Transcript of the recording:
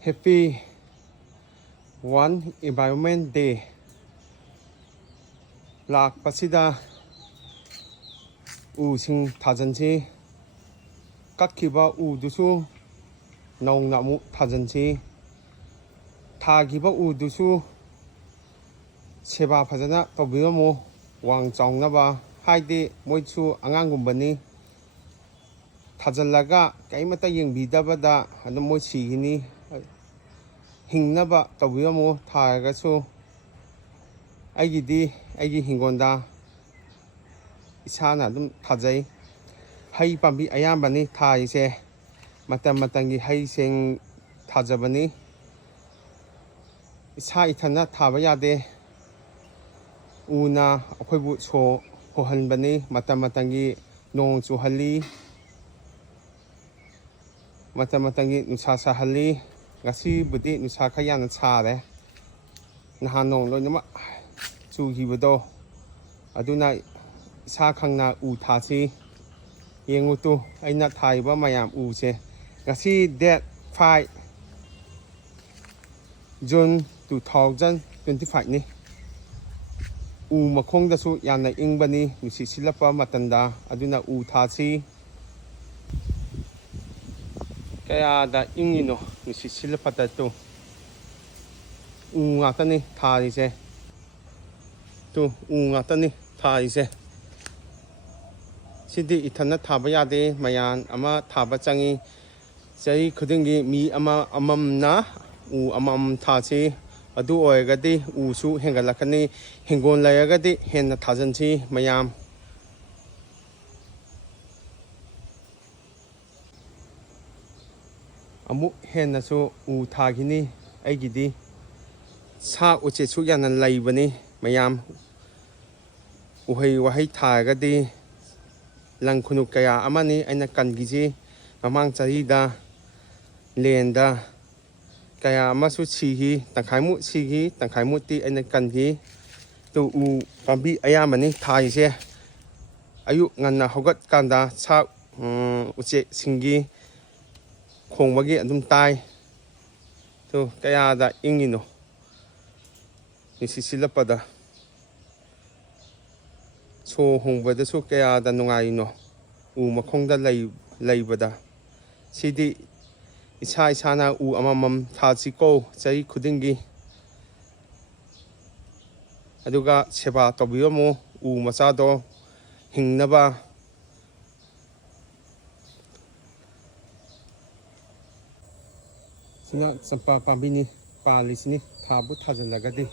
Happy One Environment Day ꯂꯥꯛꯄꯁꯤꯗ ꯎꯁꯤꯡ ꯊꯥꯖꯟꯁꯤ, ꯀꯛꯈꯤꯕ ꯎꯗꯨꯁꯨ ꯅꯧꯅ ꯑꯃꯨꯛ ꯊꯥꯖꯟꯁꯤ, ꯊꯥꯈꯤꯕ ꯎꯗꯨꯁꯨ ꯁꯦꯕꯥ ꯐꯖꯅ ꯇꯧꯕꯤꯔꯝꯃꯨ ꯋꯥꯡ ꯆꯥꯎꯅꯕ. ꯍꯥꯏꯗꯤ ꯃꯣꯏꯁꯨ ꯑꯉꯥꯡꯒꯨꯝꯕꯅꯤ, ꯊꯥꯖꯜꯂꯒ ꯀꯔꯤꯃꯠꯇ ꯌꯦꯡꯕꯤꯗꯕꯗ ꯑꯗꯨꯝ ꯃꯣꯏ ꯁꯤꯈꯤꯅꯤ. ꯍꯤꯡꯅꯕ ꯇꯧꯕꯤꯔꯝꯃꯨ. ꯊꯥꯔꯒꯁꯨ ꯑꯩꯒꯤ ꯍꯤꯡꯒꯣꯜꯗ ꯏꯁꯥꯅ ꯑꯗꯨꯝ ꯊꯥꯖꯩ. ꯍꯩ ꯄꯥꯝꯕꯤ ꯑꯌꯥꯝꯕꯅꯤ ꯊꯥꯔꯤꯁꯦ. ꯃꯇꯝ ꯃꯇꯝꯒꯤ ꯍꯩꯁꯤꯡ ꯊꯥꯖꯕꯅꯤ. ꯏꯁꯥ ꯏꯊꯟꯅ ꯊꯥꯕ ꯌꯥꯗꯦ. ꯎꯅ ꯑꯩꯈꯣꯏꯕꯨ ꯁꯣꯔ ꯍꯣꯟꯍꯟꯕꯅꯤ. ꯃꯇꯝ ꯃꯇꯝꯒꯤ ꯅꯣꯡ ꯆꯨꯍꯜꯂꯤ, ꯃꯇꯝ ꯃꯇꯝꯒꯤ ꯅꯨꯡꯁꯥ ꯁꯥꯍꯜꯂꯤ. ꯉꯁꯤꯕꯨꯗꯤ ꯅꯨꯡꯁꯥ ꯈꯔ ꯌꯥꯝꯅ ꯁꯥꯔꯦ. ꯅꯍꯥꯟ ꯅꯣꯡ ꯂꯣꯏꯅꯃꯛ ꯆꯨꯈꯤꯕꯗꯣ, ꯑꯗꯨꯅ ꯏꯁꯥ ꯈꯪꯅ ꯎ ꯊꯥꯁꯤ. ꯌꯦꯡꯉꯨ ꯇꯨ ꯑꯩꯅ ꯊꯥꯔꯤꯕ ꯃꯌꯥꯝ ꯎꯁꯦ. ꯉꯁꯤ ꯗꯦꯠ 5 ꯖꯨꯟ 2025ꯅꯤ. ꯎ ꯃꯈꯣꯡꯗꯁꯨ ꯌꯥꯝꯅ ꯏꯪꯕꯅꯤ ꯅꯨꯡꯁꯤꯠ ꯁꯤꯠꯂꯛꯄ ꯃꯇꯝꯗ. ꯑꯗꯨꯅ ꯎ ꯊꯥꯁꯤ. ꯀꯌꯥꯗ ꯏꯪꯉꯤꯅꯣ ꯅꯨꯡꯁꯤꯠ ꯁꯤꯠꯂꯛꯄꯗ. ꯇꯨ ꯎ ꯉꯥꯛꯇꯅꯤ ꯊꯥꯔꯤꯁꯦ. ꯇꯨ ꯎ ꯉꯥꯛꯇꯅꯤ ꯊꯥꯔꯤꯁꯦ. ꯁꯤꯗꯤ ꯏꯊꯟꯅ ꯊꯥꯕ ꯌꯥꯗꯦ, ꯃꯌꯥꯝ ꯑꯃ ꯊꯥꯕ ꯆꯪꯏ. ꯆꯍꯤ ꯈꯨꯗꯤꯡꯒꯤ ꯃꯤ ꯑꯃꯃꯝꯅ ꯎ ꯑꯃꯃꯝ ꯊꯥꯁꯤ. ꯑꯗꯨ ꯑꯣꯏꯔꯒꯗꯤ ꯎꯁꯨ ꯍꯦꯟꯒꯠꯂꯛꯀꯅꯤ. ꯍꯤꯡꯒꯣꯜ ꯂꯩꯔꯒꯗꯤ ꯍꯦꯟꯅ ꯊꯥꯖꯟꯁꯤ ꯃꯌꯥꯝ. ꯑꯃꯨꯛ ꯍꯦꯟꯅꯁꯨ ꯎ ꯊꯥꯈꯤꯅꯤ. ꯑꯩꯒꯤꯗꯤ ꯁꯥ ꯎꯆꯦꯛꯁꯨ ꯌꯥꯝꯅ ꯂꯩꯕꯅꯤ ꯃꯌꯥꯝ. ꯎꯍꯩ ꯋꯥꯍꯩ ꯊꯥꯔꯒꯗꯤ ꯂꯪ ꯈꯨꯅꯨ ꯀꯌꯥ ꯑꯃꯅꯤ ꯑꯩꯅ ꯀꯟꯈꯤꯁꯤ. ꯃꯃꯥꯡ ꯆꯍꯤꯗ ꯂꯦꯟꯗ ꯀꯌꯥ ꯑꯃꯁꯨ ꯁꯤꯈꯤ. ꯇꯪꯈꯥꯏꯃꯨꯛ ꯁꯤꯈꯤ, ꯇꯪꯈꯥꯏꯃꯨꯛꯇꯤ ꯑꯩꯅ ꯀꯟꯈꯤ. ꯇꯨ ꯎ ꯄꯥꯝꯕꯤ ꯑꯌꯥꯝꯕꯅꯤ ꯊꯥꯔꯤꯁꯦ. ꯑꯌꯨꯛ ꯉꯟꯅ ꯍꯧꯒꯠꯀꯥꯟꯗ ꯁꯥ ꯎꯆꯦꯛꯁꯤꯡꯒꯤ ꯈꯣꯡꯕꯒꯤ ꯑꯗꯨꯝ ꯇꯥꯏ. ꯇꯨ ꯀꯌꯥꯗ ꯏꯪꯉꯤꯅꯣ ꯅꯨꯡꯁꯤꯠ ꯁꯤꯠꯂꯛꯄꯗ. ꯁꯣꯔ ꯍꯣꯡꯕꯗꯁꯨ ꯀꯌꯥꯗ ꯅꯨꯡꯉꯥꯏꯔꯤꯅꯣ ꯎ ꯃꯈꯣꯡꯗ ꯂꯩꯕꯗ. ꯁꯤꯗꯤ ꯏꯁꯥꯅ ꯎ ꯑꯃꯃꯝ ꯊꯥꯁꯤꯀꯣ ꯆꯍꯤ ꯈꯨꯗꯤꯡꯒꯤ. ꯑꯗꯨꯒ ꯁꯦꯕꯥ ꯇꯧꯕꯤꯔꯝꯃꯨ ꯎ ꯃꯆꯥꯗꯣ ꯍꯤꯡꯅꯕ. ꯁꯤꯅ ꯆꯝꯄ꯭ꯔꯥ ꯄꯥꯝꯕꯤꯅꯤ ꯄꯥꯜꯂꯤꯁꯤꯅꯤ. ꯊꯥꯕꯨ ꯊꯥꯖꯤꯜꯂꯒꯗꯤ